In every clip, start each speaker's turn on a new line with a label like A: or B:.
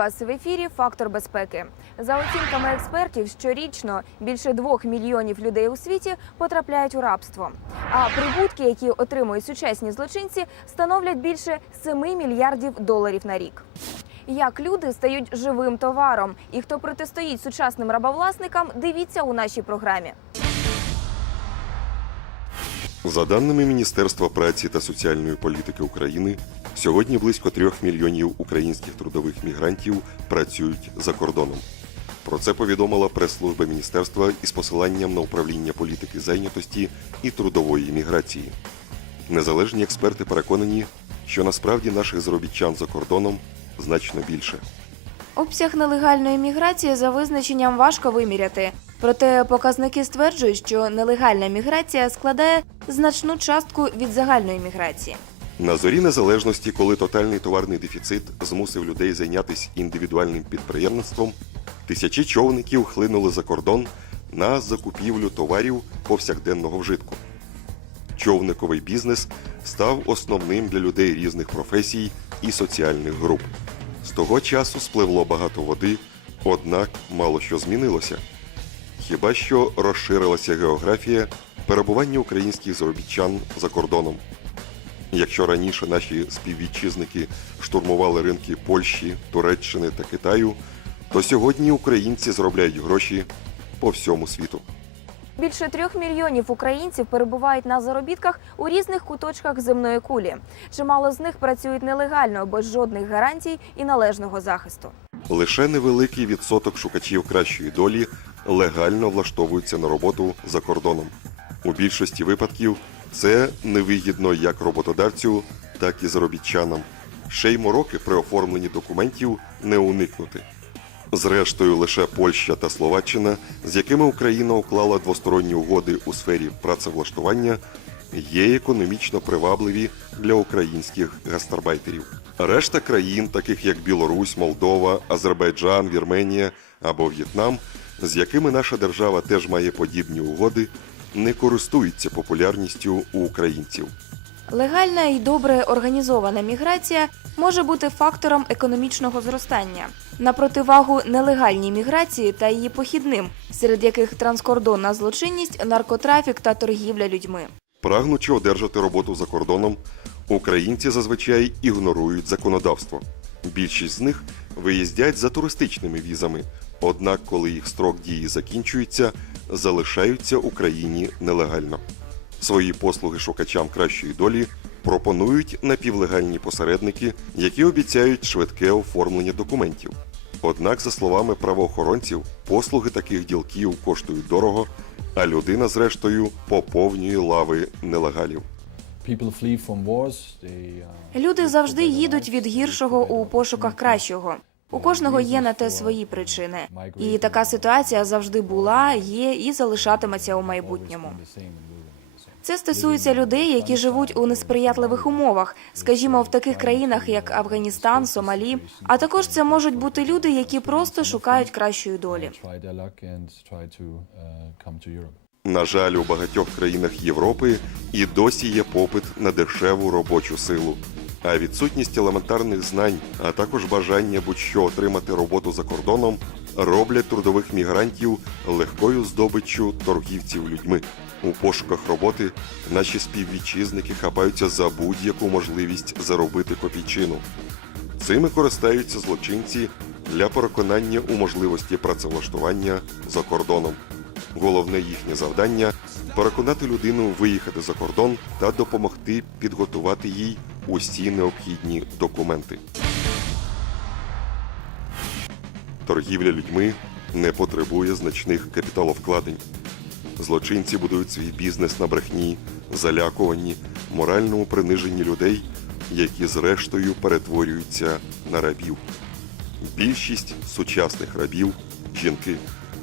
A: вас в ефірі Фактор безпеки. За оцінками експертів, щорічно більше двох мільйонів людей у світі потрапляють у рабство. А прибутки, які отримують сучасні злочинці, становлять більше 7 мільярдів доларів на рік. Як люди стають живим товаром, і хто протистоїть сучасним рабовласникам, дивіться у нашій програмі.
B: За даними Міністерства праці та соціальної політики України, сьогодні близько трьох мільйонів українських трудових мігрантів працюють за кордоном. Про це повідомила прес-служба міністерства із посиланням на управління політики зайнятості і трудової міграції. Незалежні експерти переконані, що насправді наших заробітчан за кордоном значно більше.
A: Обсяг нелегальної міграції за визначенням важко виміряти. Проте показники стверджують, що нелегальна міграція складає значну частку від загальної міграції.
B: На зорі незалежності, коли тотальний товарний дефіцит змусив людей зайнятися індивідуальним підприємництвом, тисячі човників хлинули за кордон на закупівлю товарів повсякденного вжитку. Човниковий бізнес став основним для людей різних професій і соціальних груп. З того часу спливло багато води, однак мало що змінилося. Хіба що розширилася географія перебування українських заробітчан за кордоном. Якщо раніше наші співвітчизники штурмували ринки Польщі, Туреччини та Китаю, то сьогодні українці заробляють гроші по всьому світу.
A: Більше трьох мільйонів українців перебувають на заробітках у різних куточках земної кулі. Чимало з них працюють нелегально, без жодних гарантій і належного захисту.
B: Лише невеликий відсоток шукачів кращої долі легально влаштовуються на роботу за кордоном. У більшості випадків це невигідно як роботодавцю, так і заробітчанам. Ще й мороки при оформленні документів не уникнути. Зрештою, лише Польща та Словаччина, з якими Україна уклала двосторонні угоди у сфері працевлаштування, є економічно привабливі для українських гастарбайтерів. Решта країн, таких як Білорусь, Молдова, Азербайджан, Вірменія або В'єтнам, з якими наша держава теж має подібні угоди, не користуються популярністю у українців.
A: Легальна і добре організована міграція може бути фактором економічного зростання на противагу нелегальній міграції та її похідним, серед яких транскордонна злочинність, наркотрафік та торгівля людьми.
B: Прагнучи одержати роботу за кордоном, українці зазвичай ігнорують законодавство. Більшість з них виїздять за туристичними візами, однак, коли їх строк дії закінчується, залишаються в Україні нелегально. Свої послуги шукачам кращої долі пропонують напівлегальні посередники, які обіцяють швидке оформлення документів. Однак, за словами правоохоронців, послуги таких ділків коштують дорого, а людина, зрештою, поповнює лави нелегалів.
C: Uh,
A: Люди завжди їдуть від гіршого у пошуках кращого. У кожного є на те свої причини, і така ситуація завжди була, є і залишатиметься у майбутньому. Це стосується людей, які живуть у несприятливих умовах, скажімо, в таких країнах, як Афганістан, Сомалі. А також це можуть бути люди, які просто шукають кращої долі.
B: На жаль, у багатьох країнах Європи і досі є попит на дешеву робочу силу. А відсутність елементарних знань, а також бажання будь-що отримати роботу за кордоном, роблять трудових мігрантів легкою здобиччю торгівців людьми. У пошуках роботи наші співвітчизники хапаються за будь-яку можливість заробити копійчину. Цими користаються злочинці для переконання у можливості працевлаштування за кордоном. Головне їхнє завдання переконати людину виїхати за кордон та допомогти підготувати їй усі необхідні документи. Торгівля людьми не потребує значних капіталовкладень. Злочинці будують свій бізнес на брехні, залякуванні, моральному приниженні людей, які зрештою перетворюються на рабів. Більшість сучасних рабів жінки.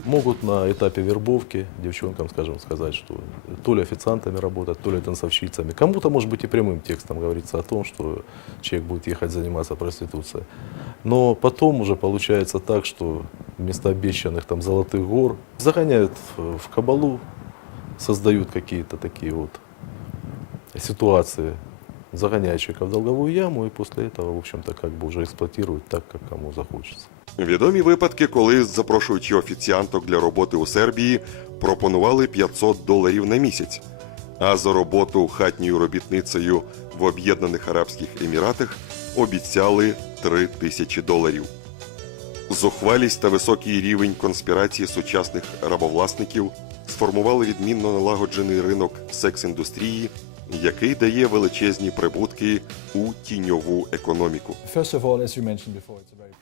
D: Могут на этапе вербовки девчонкам, скажем, сказать, что то ли официантами работать, то ли танцовщицами. Кому-то, может быть, и прямым текстом говорится о том, что человек будет ехать заниматься проституцией. Но потом уже получается так, что вместо обещанных там золотых гор загоняют в кабалу, создают какие-то такие вот ситуации, загоняют человека в долговую яму и после этого, в общем-то, как бы уже эксплуатируют так, как кому захочется.
B: Відомі випадки, коли, запрошуючи офіціанток для роботи у Сербії, пропонували 500 доларів на місяць, а за роботу хатньою робітницею в Об'єднаних Арабських Еміратах обіцяли 3 тисячі доларів. Зухвалість та високий рівень конспірації сучасних рабовласників сформували відмінно налагоджений ринок секс-індустрії, який дає величезні прибутки у тіньову економіку.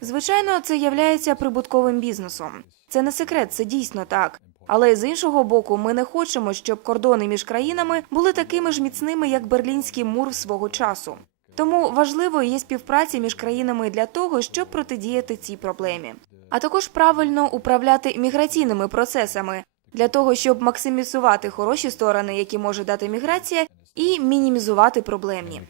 A: Звичайно, це являється прибутковим бізнесом. Це не секрет, це дійсно так. Але з іншого боку, ми не хочемо, щоб кордони між країнами були такими ж міцними, як Берлінський мур свого часу. Тому важливою є співпраця між країнами для того, щоб протидіяти цій проблемі, а також правильно управляти міграційними процесами для того, щоб максимізувати хороші сторони, які може дати міграція, і мінімізувати проблемні.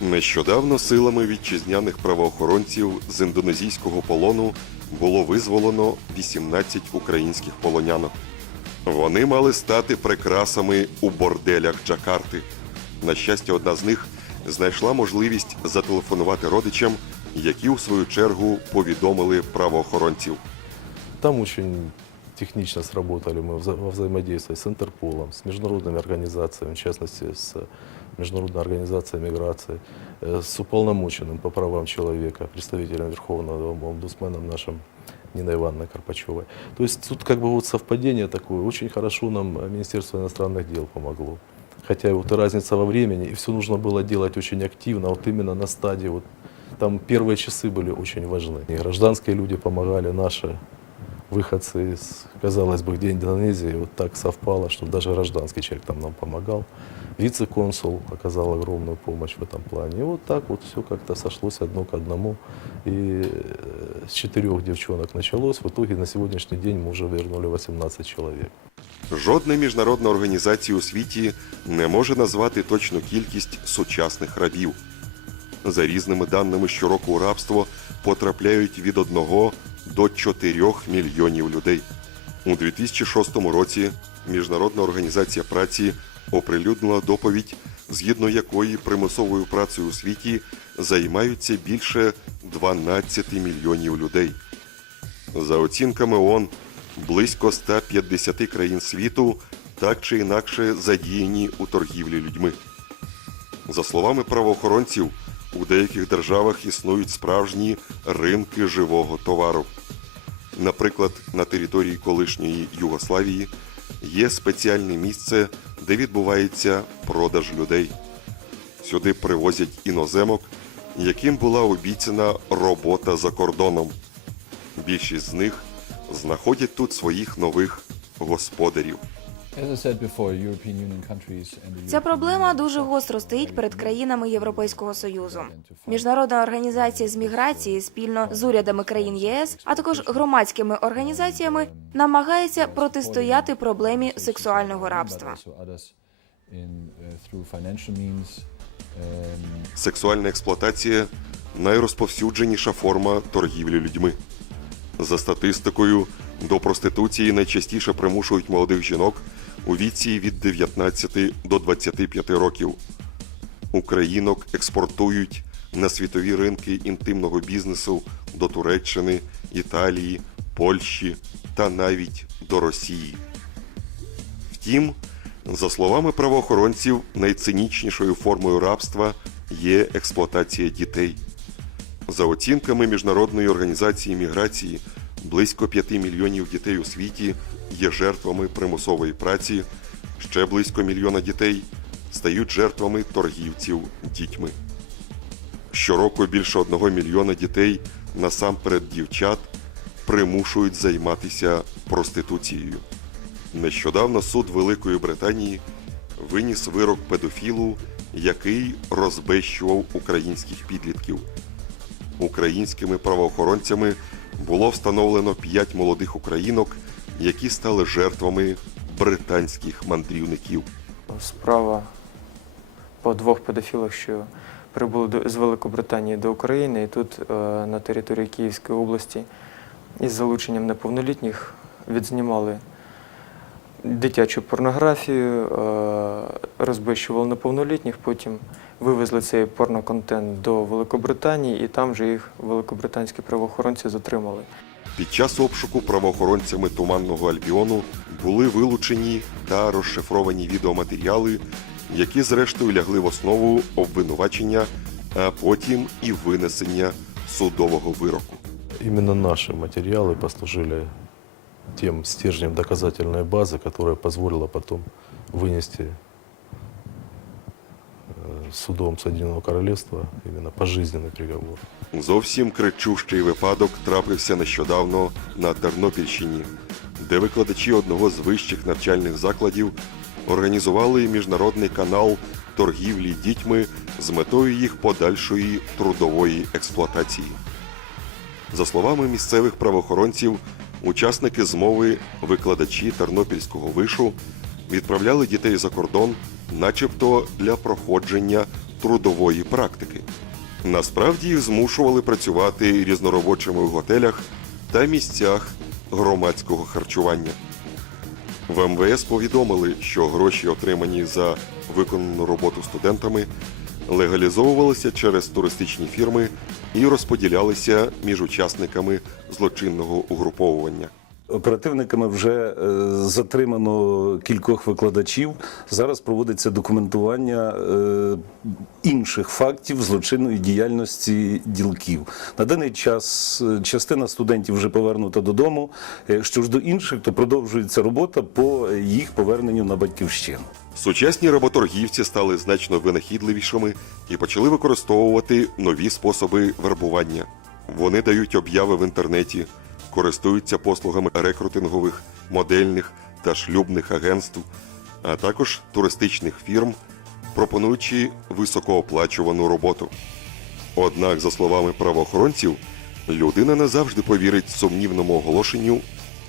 B: Нещодавно силами вітчизняних правоохоронців з індонезійського полону було визволено 18 українських полонянок. Вони мали стати прикрасами у борделях Джакарти. На щастя, одна з них знайшла можливість зателефонувати родичам, які у свою чергу повідомили правоохоронців.
D: Там очень технично сработали мы во взаимодействии с Интерполом, с международными организациями, в частности, с Международной организацией миграции, э, с уполномоченным по правам человека, представителем Верховного омбудсмена нашим Ниной Ивановной Карпачевой. То есть тут как бы вот совпадение такое. Очень хорошо нам Министерство иностранных дел помогло. Хотя вот и разница во времени, и все нужно было делать очень активно, вот именно на стадии вот там первые часы были очень важны. И гражданские люди помогали, наши выходцы из, казалось бы, где Индонезии, вот так совпало, что даже гражданский человек там нам помогал. Вице-консул оказал огромную помощь в этом плане. И вот так вот все как-то сошлось одно к одному. И э, с четырех девчонок началось. В итоге на сегодняшний день мы уже вернули 18 человек.
B: Жодна міжнародна організація у світі не може назвати точну кількість сучасних рабів. За різними даними, щороку у рабство потрапляють від 1 До 4 мільйонів людей. У 2006 році Міжнародна організація праці оприлюднила доповідь, згідно якої примусовою працею у світі займаються більше 12 мільйонів людей. За оцінками ООН, близько 150 країн світу так чи інакше задіяні у торгівлі людьми. За словами правоохоронців, у деяких державах існують справжні ринки живого товару. Наприклад, на території колишньої Югославії є спеціальне місце, де відбувається продаж людей. Сюди привозять іноземок, яким була обіцяна робота за кордоном. Більшість з них знаходять тут своїх нових господарів.
A: Ця проблема дуже гостро стоїть перед країнами Європейського союзу. Міжнародна організація з міграції спільно з урядами країн єС, а також громадськими організаціями намагається протистояти проблемі сексуального рабства.
B: Сексуальна експлуатація найрозповсюдженіша форма торгівлі людьми. За статистикою, до проституції найчастіше примушують молодих жінок у віці від 19 до 25 років. Українок експортують на світові ринки інтимного бізнесу до Туреччини, Італії, Польщі та навіть до Росії. Втім, за словами правоохоронців, найцинічнішою формою рабства є експлуатація дітей. За оцінками Міжнародної організації міграції, близько 5 мільйонів дітей у світі є жертвами примусової праці, ще близько мільйона дітей стають жертвами торгівців дітьми. Щороку більше одного мільйона дітей, насамперед дівчат, примушують займатися проституцією. Нещодавно суд Великої Британії виніс вирок педофілу, який розбещував українських підлітків. Українськими правоохоронцями було встановлено п'ять молодих українок, які стали жертвами британських мандрівників.
E: Справа по двох педофілах, що прибули з Великобританії до України, і тут е, на території Київської області із залученням неповнолітніх відзнімали дитячу порнографію, е, розбещували неповнолітніх, потім вивезли цей порноконтент до Великобританії, і там же їх великобританські правоохоронці затримали.
B: Під час обшуку правоохоронцями Туманного Альбіону були вилучені та розшифровані відеоматеріали, які зрештою лягли в основу обвинувачення, а потім і винесення судового вироку.
D: Именно наши материалы послужили тем стержнем доказательной базы, которая позволила потом вынести э, судом Соединенного Королевства именно пожизненный приговор.
B: Зовсім кричущий випадок трапився нещодавно на Тернопільщині, де викладачі одного з вищих навчальних закладів організували міжнародний канал торгівлі дітьми з метою їх подальшої трудової експлуатації. За словами місцевих правоохоронців, учасники змови, викладачі Тернопільського вишу відправляли дітей за кордон, начебто для проходження трудової практики. Насправді їх змушували працювати різноробочими в готелях та місцях громадського харчування. В МВС повідомили, що гроші, отримані за виконану роботу студентами, легалізовувалися через туристичні фірми і розподілялися між учасниками злочинного угруповування.
F: Оперативниками вже е, затримано кількох викладачів. Зараз проводиться документування е, інших фактів злочинної діяльності ділків. На даний час е, частина студентів вже повернута додому. Що ж до інших, то продовжується робота по їх поверненню на батьківщину.
B: Сучасні работоргівці стали значно винахідливішими і почали використовувати нові способи вербування. Вони дають обяви в інтернеті, користуються послугами рекрутингових, модельних та шлюбних агентств, а також туристичних фірм, пропонуючи високооплачувану роботу. Однак, за словами правоохоронців, людина не завжди повірить сумнівному оголошенню.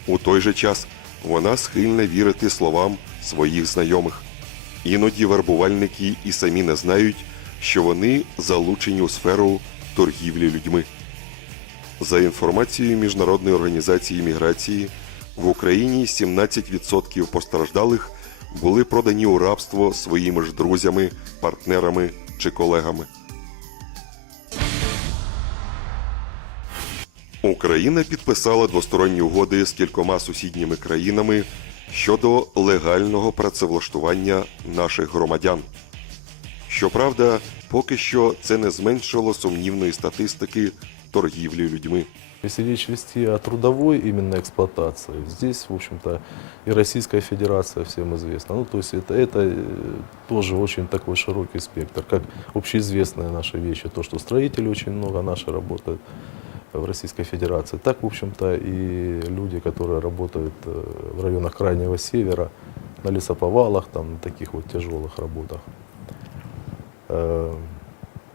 B: У той же час вона схильна вірити словам своїх знайомих. Іноді вербувальники і самі не знають, що вони залучені у сферу торгівлі людьми. За інформацією Міжнародної організації міграції, в Україні 17% постраждалих були продані у рабство своїми ж друзями, партнерами чи колегами. Україна підписала двосторонні угоди з кількома сусідніми країнами щодо легального працевлаштування наших громадян. Щоправда, поки що це не зменшило сумнівної статистики торгівлі людьми.
D: Если речь вести о трудовой именно эксплуатации, здесь, в общем-то, и Российская Федерация всем известна. Ну, то есть это, это э, тоже очень такой широкий спектр, как общеизвестные наши вещи, то, что строителей очень много наши работают в Российской Федерации, так, в общем-то, и люди, которые работают э, в районах Крайнего Севера, на лесоповалах, там, на таких вот тяжелых работах. Э,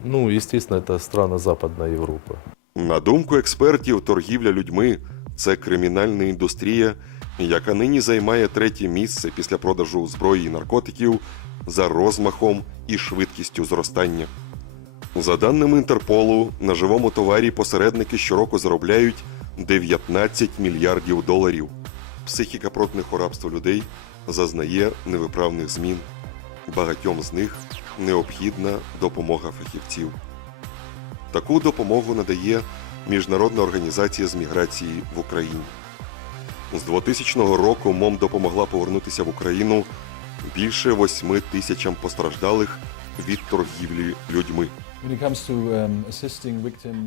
D: Ну, естественно, это страны Западной Европы.
B: На думку експертів, торгівля людьми це кримінальна індустрія, яка нині займає третє місце після продажу зброї і наркотиків за розмахом і швидкістю зростання. За даними Інтерполу, на живому товарі посередники щороку заробляють 19 мільярдів доларів. Психіка протних рабства людей зазнає невиправних змін. Багатьом з них необхідна допомога фахівців. Таку допомогу надає Міжнародна організація з міграції в Україні. З 2000 року МОМ допомогла повернутися в Україну більше 8 тисячам постраждалих від торгівлі людьми.
C: Um,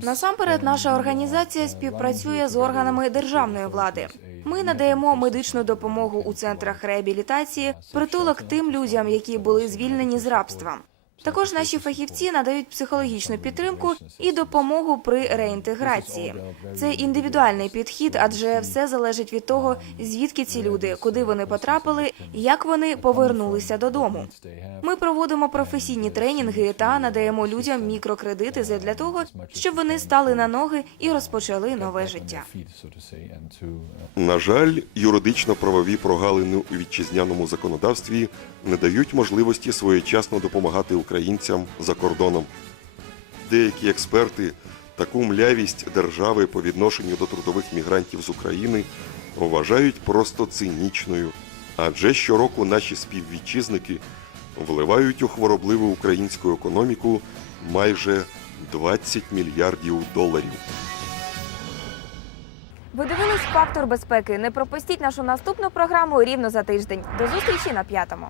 A: Насамперед, наша організація співпрацює з органами державної влади. Ми надаємо медичну допомогу у центрах реабілітації, притулок тим людям, які були звільнені з рабства. Також наші фахівці надають психологічну підтримку і допомогу при реінтеграції. Це індивідуальний підхід, адже все залежить від того, звідки ці люди, куди вони потрапили, як вони повернулися додому. Ми проводимо професійні тренінги та надаємо людям мікрокредити для того, щоб вони стали на ноги і розпочали нове життя.
B: На жаль, юридично-правові прогалини у вітчизняному законодавстві не дають можливості своєчасно допомагати українцям за кордоном. Деякі експерти таку млявість держави по відношенню до трудових мігрантів з України вважають просто цинічною, адже щороку наші співвітчизники вливають у хворобливу українську економіку майже 20 мільярдів доларів.
A: Ви дивились фактор безпеки. Не пропустіть нашу наступну програму рівно за тиждень. До зустрічі на п'ятому.